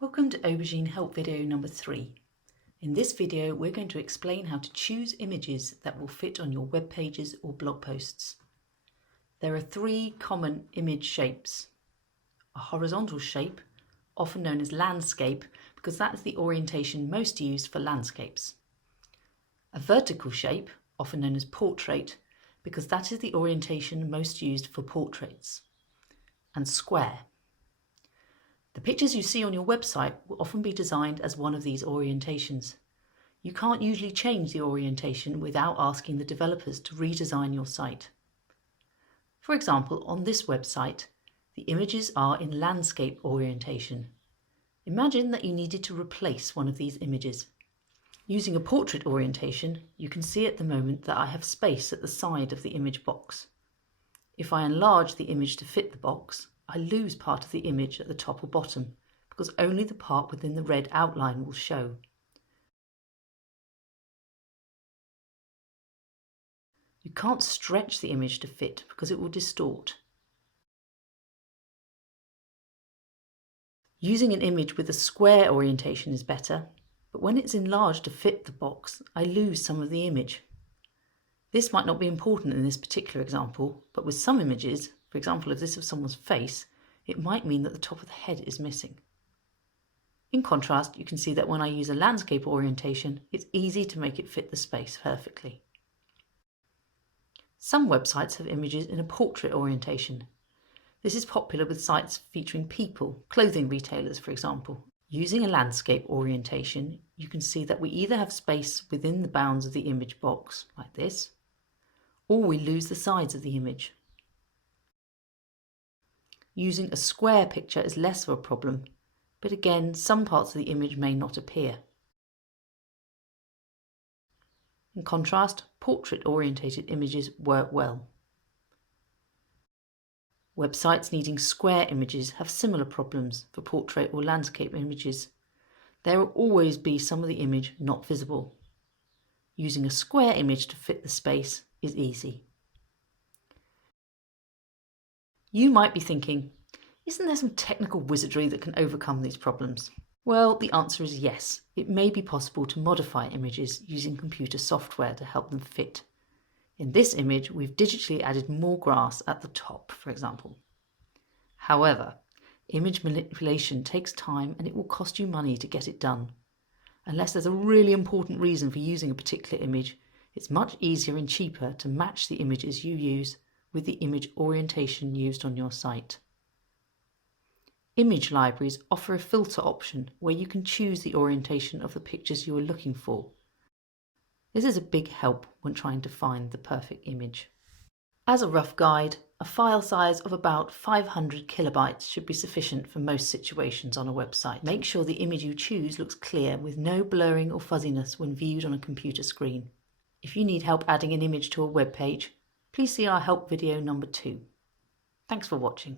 Welcome to Aubergine help video number 3. In this video we're going to explain how to choose images that will fit on your web pages or blog posts. There are 3 common image shapes. A horizontal shape, often known as landscape because that is the orientation most used for landscapes. A vertical shape, often known as portrait, because that is the orientation most used for portraits. And square. The pictures you see on your website will often be designed as one of these orientations. You can't usually change the orientation without asking the developers to redesign your site. For example, on this website, the images are in landscape orientation. Imagine that you needed to replace one of these images. Using a portrait orientation, you can see at the moment that I have space at the side of the image box. If I enlarge the image to fit the box, I lose part of the image at the top or bottom because only the part within the red outline will show. You can't stretch the image to fit because it will distort. Using an image with a square orientation is better, but when it's enlarged to fit the box, I lose some of the image. This might not be important in this particular example, but with some images, for example if this of someone's face, it might mean that the top of the head is missing. In contrast, you can see that when I use a landscape orientation, it's easy to make it fit the space perfectly. Some websites have images in a portrait orientation. This is popular with sites featuring people, clothing retailers for example. Using a landscape orientation, you can see that we either have space within the bounds of the image box, like this, or we lose the sides of the image. Using a square picture is less of a problem, but again, some parts of the image may not appear. In contrast, portrait-orientated images work well. Websites needing square images have similar problems for portrait or landscape images. There will always be some of the image not visible. Using a square image to fit the space is easy. You might be thinking, isn't there some technical wizardry that can overcome these problems? Well, the answer is yes. It may be possible to modify images using computer software to help them fit. In this image, we've digitally added more grass at the top, for example. However, image manipulation takes time and it will cost you money to get it done. Unless there's a really important reason for using a particular image, it's much easier and cheaper to match the images you use with the image orientation used on your site. Image libraries offer a filter option where you can choose the orientation of the pictures you are looking for. This is a big help when trying to find the perfect image. As a rough guide, a file size of about 500 kilobytes should be sufficient for most situations on a website. Make sure the image you choose looks clear with no blurring or fuzziness when viewed on a computer screen. If you need help adding an image to a web page, please see our help video number 2. Thanks for watching.